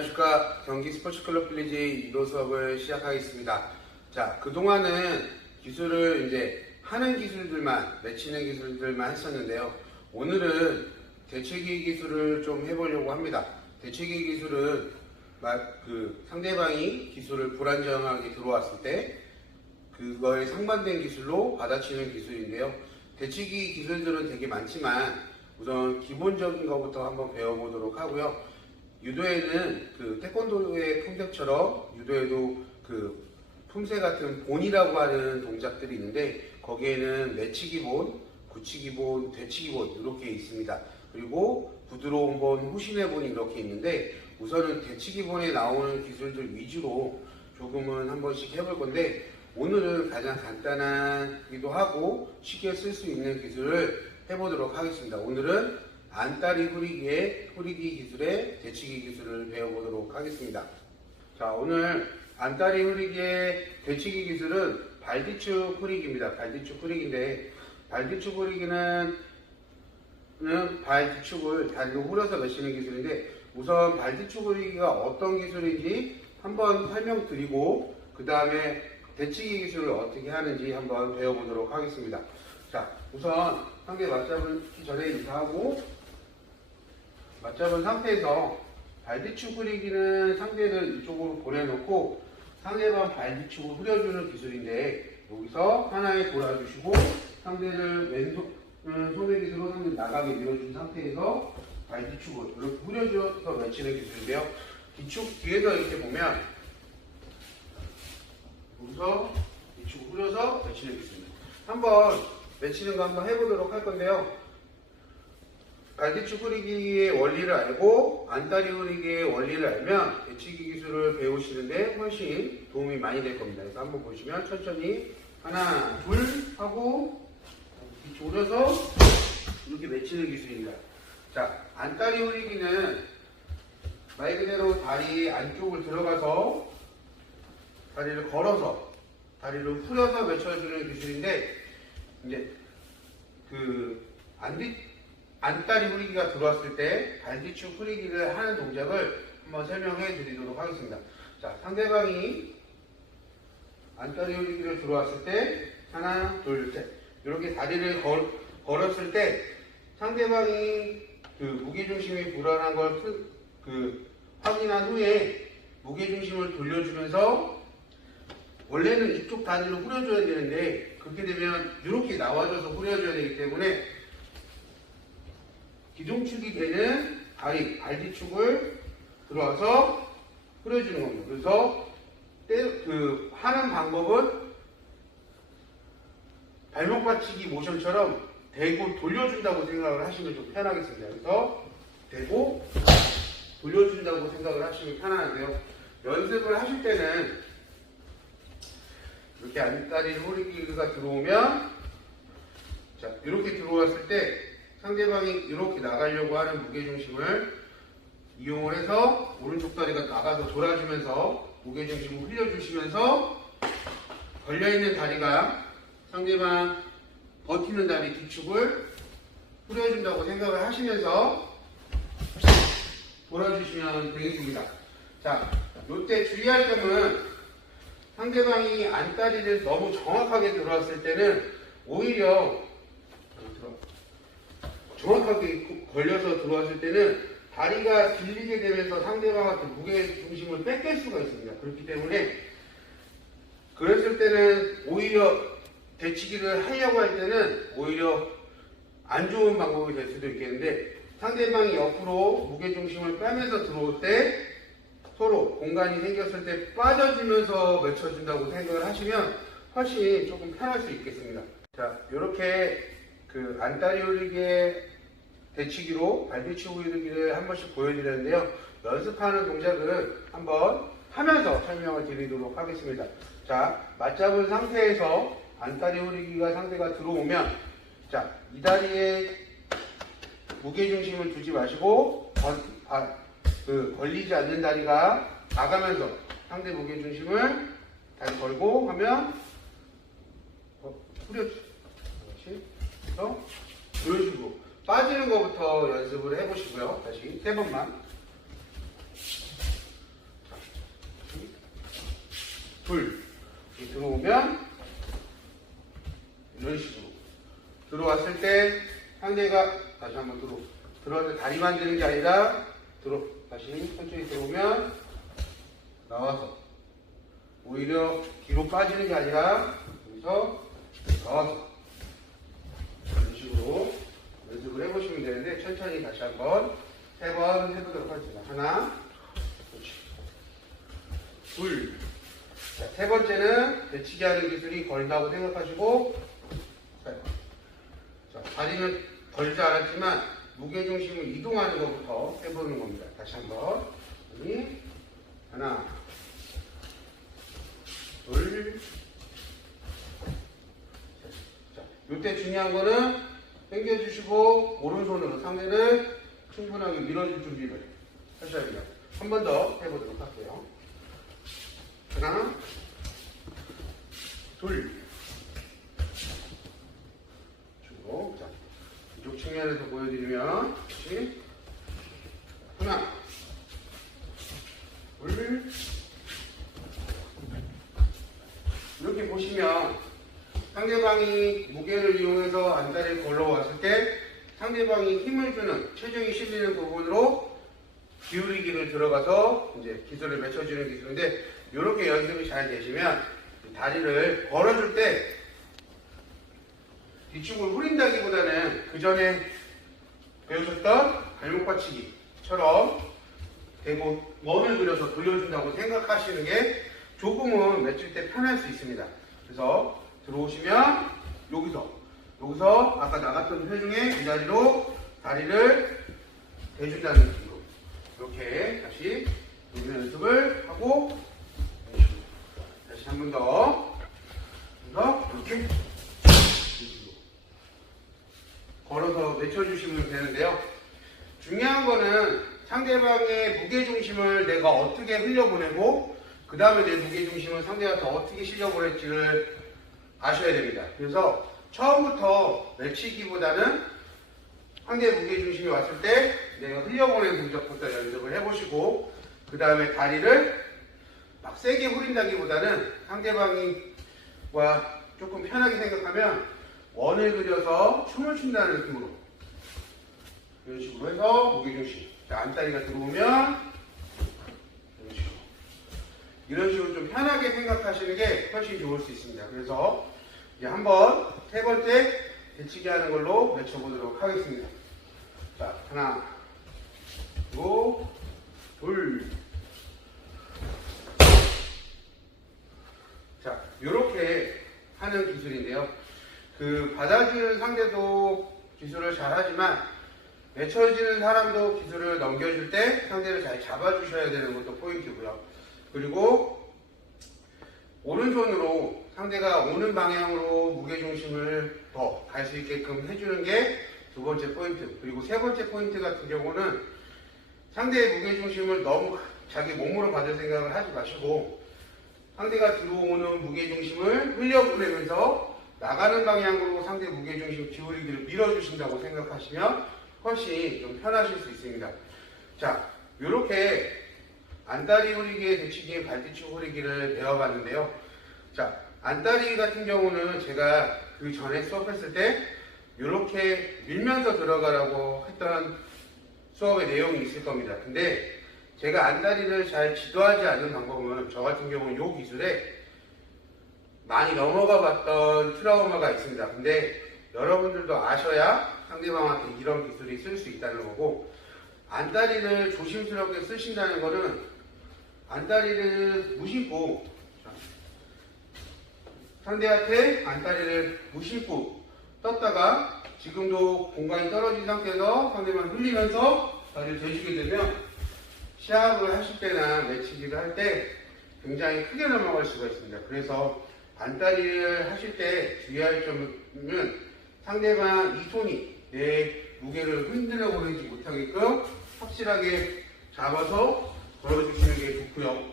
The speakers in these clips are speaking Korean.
안녕하십니까. 경기 스포츠클럽 빌리지 유도 수업을 시작하겠습니다. 자, 그동안은 기술을 이제 하는 기술들만, 맺히는 기술들만 했었는데요. 오늘은 대치기 기술을 좀 해보려고 합니다. 대치기 기술은 상대방이 기술을 불안정하게 들어왔을 때 그거에 상반된 기술로 받아치는 기술인데요. 대치기 기술들은 되게 많지만 우선 기본적인 것부터 한번 배워보도록 하고요. 유도에는 태권도의 품격처럼 유도에도 품새 같은 본이라고 하는 동작들이 있는데 거기에는 내치기 본, 굳히기 본, 되치기 본 이렇게 있습니다. 그리고 부드러운 본, 후신의 본이 이렇게 있는데 우선은 되치기 본에 나오는 기술들 위주로 조금은 한 번씩 해볼 건데 오늘은 가장 간단하기도 하고 쉽게 쓸 수 있는 기술을 해보도록 하겠습니다. 오늘은 안다리 후리기 기술의 대치기 기술을 배워보도록 하겠습니다. 자, 오늘 안다리 후리기의 대치기 기술은 발뒤축 후리기입니다. 발뒤축 후리기인데 발뒤축 후리기는 발 뒤축을 다리로 후려서 맺히는 기술인데 우선 발뒤축 후리기가 어떤 기술인지 한번 설명드리고 그 다음에 대치기 기술을 어떻게 하는지 한번 배워보도록 하겠습니다. 자, 우선 상대 맞잡기 전에 인사하고 맞잡은 상태에서 발뒤축 후리기는 상대를 이쪽으로 보내놓고 상대방 발뒤축을 후려주는 기술인데 여기서 하나에 돌아주시고 상대를 왼손 소매 기술로 상대 나가게 밀어준 상태에서 발뒤축을 이렇게 후려줘서 맺히는 기술인데요. 뒤축 뒤에서 이렇게 보면 여기서 뒤축 후려서 맺히는 기술입니다. 한번 맺히는 거 한번 해보도록 할 건데요. 발뒤축 후리기의 원리를 알고 안다리 후리기의 원리를 알면 대치기 기술을 배우시는데 훨씬 도움이 많이 될 겁니다. 그래서 한번 보시면 천천히 하나, 둘 하고 뒤축 후려서 이렇게 맺히는 기술입니다. 자, 안다리 후리기는 말 그대로 다리 안쪽을 들어가서 다리를 걸어서 다리를 후려서 맺혀주는 기술인데 이제 안다리 후리기가 들어왔을 때 발뒤축 후리기를 하는 동작을 한번 설명해 드리도록 하겠습니다. 자, 상대방이 안다리 후리기를 들어왔을 때 하나, 둘, 셋 이렇게 다리를 걸었을 때 상대방이 무게중심이 불안한 걸 확인한 후에 무게중심을 돌려주면서 원래는 이쪽 다리를 후려줘야 되는데 그렇게 되면 이렇게 나와줘서 후려줘야 되기 때문에 기둥축이 되는 다리, 발뒤축을 들어와서 후려주는 겁니다. 그래서 하는 방법은 발목 받치기 모션처럼 대고 돌려준다고 생각을 하시면 좀 편하겠습니다. 그래서 대고 돌려준다고 생각을 하시면 편안한데요. 연습을 하실 때는 이렇게 안다리 후리기가 들어오면 자, 이렇게 들어왔을 때 상대방이 이렇게 나가려고 하는 무게중심을 이용을 해서 오른쪽 다리가 나가서 돌아주면서 무게중심을 흘려주시면서 걸려있는 다리가 상대방 버티는 다리 뒤축을 후려준다고 생각을 하시면서 돌아주시면 되겠습니다. 자, 이때 주의할 점은 상대방이 안다리를 너무 정확하게 들어왔을 때는 오히려 정확하게 걸려서 들어왔을 때는 다리가 길리게 되면서 상대방한테 무게 중심을 뺏길 수가 있습니다. 그렇기 때문에 그랬을 때는 오히려 대치기를 하려고 할 때는 오히려 안 좋은 방법이 될 수도 있겠는데 상대방이 옆으로 무게 중심을 빼면서 들어올 때 서로 공간이 생겼을 때 빠져주면서 맺혀준다고 생각을 하시면 훨씬 조금 편할 수 있겠습니다. 자, 이렇게 안다리 후리기의 대치기로 발뒤축 후리기를 한 번씩 보여드렸는데요. 연습하는 동작을 한번 하면서 설명을 드리도록 하겠습니다. 자, 맞잡은 상태에서 안다리 후리기가 상대가 들어오면 자, 이 다리에 무게중심을 두지 마시고 걸리지 않는 다리가 나가면서 상대 무게중심을 다리 걸고 하면 후려주 그래서 보여주고 빠지는 것부터 연습을 해보시고요. 다시 3번만 둘. 이렇게 들어오면 이런 식으로 들어왔을 때 상대가 다시 한번 들어왔을 때 다리만 드는 게 아니라 다시 천천히 들어오면 나와서 오히려 뒤로 빠지는 게 아니라 여기서 나와서 이런 식으로 연습을 해보시면 되는데 천천히 다시 한번 3번 해보도록 하겠습니다. 하나, 그렇지. 둘. 자, 3번째는 배치기 하는 기술이 걸다고 생각하시고, 자, 다리는 걸지 않았지만 무게중심을 이동하는 것부터 해보는 겁니다. 다시 한번. 하나, 둘. 자, 이때 중요한 거는 당겨주시고 오른손으로 상대를 충분하게 밀어줄 준비를 하셔야 됩니다. 한 번 더 해보도록 할게요. 하나, 둘. 쭉. 자, 이쪽 측면에서 보여드리면, 다시. 하나, 둘. 이렇게 보시면, 상대방이 무게를 이용해서 안다리를 걸러왔을 때, 상대방이 힘을 주는, 체중이 실리는 부분으로 기울이기를 들어가서 이제 기술을 맺혀주는 기술인데, 이렇게 연습이 잘 되시면 다리를 걸어줄 때 뒤축을 후린다기보다는 그 전에 배우셨던 발목 받치기처럼 대고 원을 그려서 돌려준다고 생각하시는 게 조금은 맺힐 때 편할 수 있습니다. 그래서 들어오시면 여기서 아까 나갔던 회중에 이 자리로 다리를 대준다는 느낌으로 이렇게 다시 연습을 하고 다시 한 번 더 이렇게 걸어서 맺혀주시면 되는데요. 중요한 거는 상대방의 무게중심을 내가 어떻게 흘려보내고 그 다음에 내 무게중심을 상대한테 어떻게 실려보낼지를 아셔야 됩니다. 그래서 처음부터 맺히기보다는 상대 무게중심이 왔을 때 내가 흘려보내는 동작부터 연습을 해보시고 그 다음에 다리를 막 세게 후린다기보다는 상대방과 조금 편하게 생각하면 원을 그려서 춤을 춘다는 느낌으로 이런 식으로 해서 무게중심. 자, 안다리가 들어오면 이런 식으로 좀 편하게 생각하시는 게 훨씬 좋을 수 있습니다. 그래서 이제 한번 3번째 대치기 하는 걸로 외쳐보도록 하겠습니다. 자, 하나, 둘. 자, 요렇게 하는 기술인데요. 그 받아주는 상대도 기술을 잘 하지만 외쳐지는 사람도 기술을 넘겨줄 때 상대를 잘 잡아주셔야 되는 것도 포인트고요. 그리고 오른손으로 상대가 오는 방향으로 무게중심을 더 갈 수 있게끔 해주는 게 2번째 포인트. 그리고 3번째 포인트 같은 경우는 상대의 무게중심을 너무 자기 몸으로 받을 생각을 하지 마시고 상대가 들어오는 무게중심을 흘려보내면서 나가는 방향으로 상대 무게중심 기울이기를 밀어주신다고 생각하시면 훨씬 좀 편하실 수 있습니다. 자, 이렇게 안다리 후리기의 대치기, 발뒤축 후리기를 배워봤는데요. 자, 안다리 같은 경우는 제가 그 전에 수업했을 때 이렇게 밀면서 들어가라고 했던 수업의 내용이 있을 겁니다. 근데 제가 안다리를 잘 지도하지 않는 방법은 저 같은 경우는 이 기술에 많이 넘어가 봤던 트라우마가 있습니다. 근데 여러분들도 아셔야 상대방한테 이런 기술이 쓸 수 있다는 거고, 안다리를 조심스럽게 쓰신다는 거는 안다리를 무심코 상대한테 안다리를 무심코 떴다가 지금도 공간이 떨어진 상태에서 상대방 흘리면서 다리를 대주게 되면 시합을 하실 때나 매치기를 할 때 굉장히 크게 넘어갈 수가 있습니다. 그래서 안다리를 하실 때 주의할 점은 상대방 이 손이 내 무게를 흔들어 보내지 못하게끔 확실하게 잡아서 걸어주시는 게 좋고요.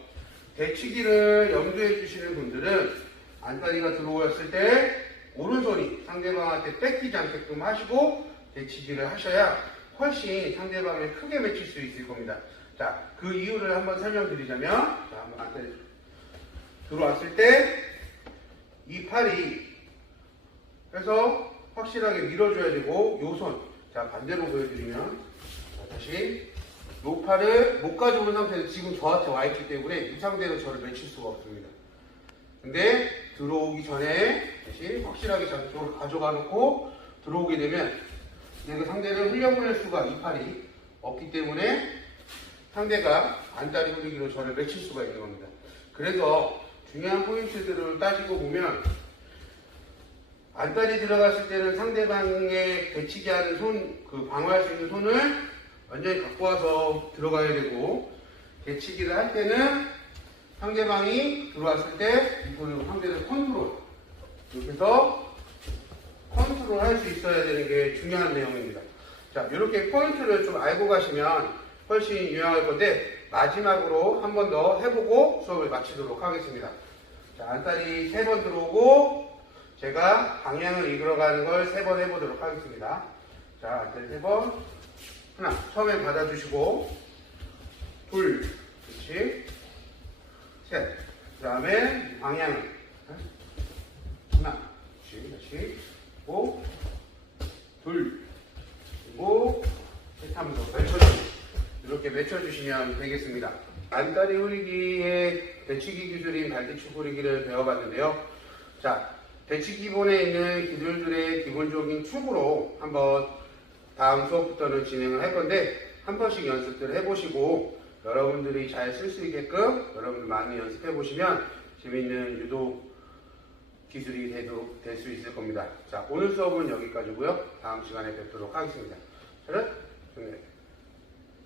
대치기를 염두해 주시는 분들은 안다리가 들어왔을 때 오른손이 상대방한테 뺏기지 않게끔 하시고 대치기를 하셔야 훨씬 상대방을 크게 맺힐 수 있을 겁니다. 자, 그 이유를 한번 설명드리자면, 자, 한번 안다리 들어왔을 때 이 팔이 해서 확실하게 밀어줘야 되고 요 손, 자 반대로 보여드리면 자, 다시 요 팔을 못 가져온 상태에서 지금 저한테 와 있기 때문에 이 상태로 저를 맺힐 수가 없습니다. 근데 들어오기 전에 다시 확실하게 저쪽으로 가져가 놓고 들어오게 되면 그 상대를 흘려보낼 수가 이 팔이 없기 때문에 상대가 안다리 흘리기로 저를 맺힐 수가 있는 겁니다. 그래서 중요한 포인트들을 따지고 보면 안다리 들어갔을 때는 상대방의 배치기 하는 손, 그 방어할 수 있는 손을 완전히 갖고 와서 들어가야 되고, 배치기를 할 때는 상대방이 들어왔을 때 이 손으로 상대를 컨트롤, 이렇게 해서 컨트롤 할 수 있어야 되는 게 중요한 내용입니다. 자, 이렇게 포인트를 좀 알고 가시면 훨씬 유용할 건데, 마지막으로 한 번 더 해보고 수업을 마치도록 하겠습니다. 자, 안다리 3번 들어오고, 제가 방향을 이끌어가는 걸 3번 해보도록 하겠습니다. 자, 안다리 3번. 하나, 처음에 받아주시고, 둘, 그렇지. 셋. 그 다음에 방향을. 하나, 다시. 오, 둘, 그리고 셋 하면서 맺혀주시고. 이렇게 맺혀주시면 되겠습니다. 안다리 후리기의 배치기 기술인 발뒤축 후리기를 배워봤는데요. 자, 배치기 기본에 있는 기술들의 기본적인 축으로 한번 다음 수업부터는 진행을 할 건데, 한 번씩 연습들 해보시고 여러분들이 잘 쓸 수 있게끔 여러분들 많이 연습해 보시면 재미있는 유도 기술이 될 수 있을 겁니다. 자, 오늘 수업은 여기까지고요. 다음 시간에 뵙도록 하겠습니다. 저는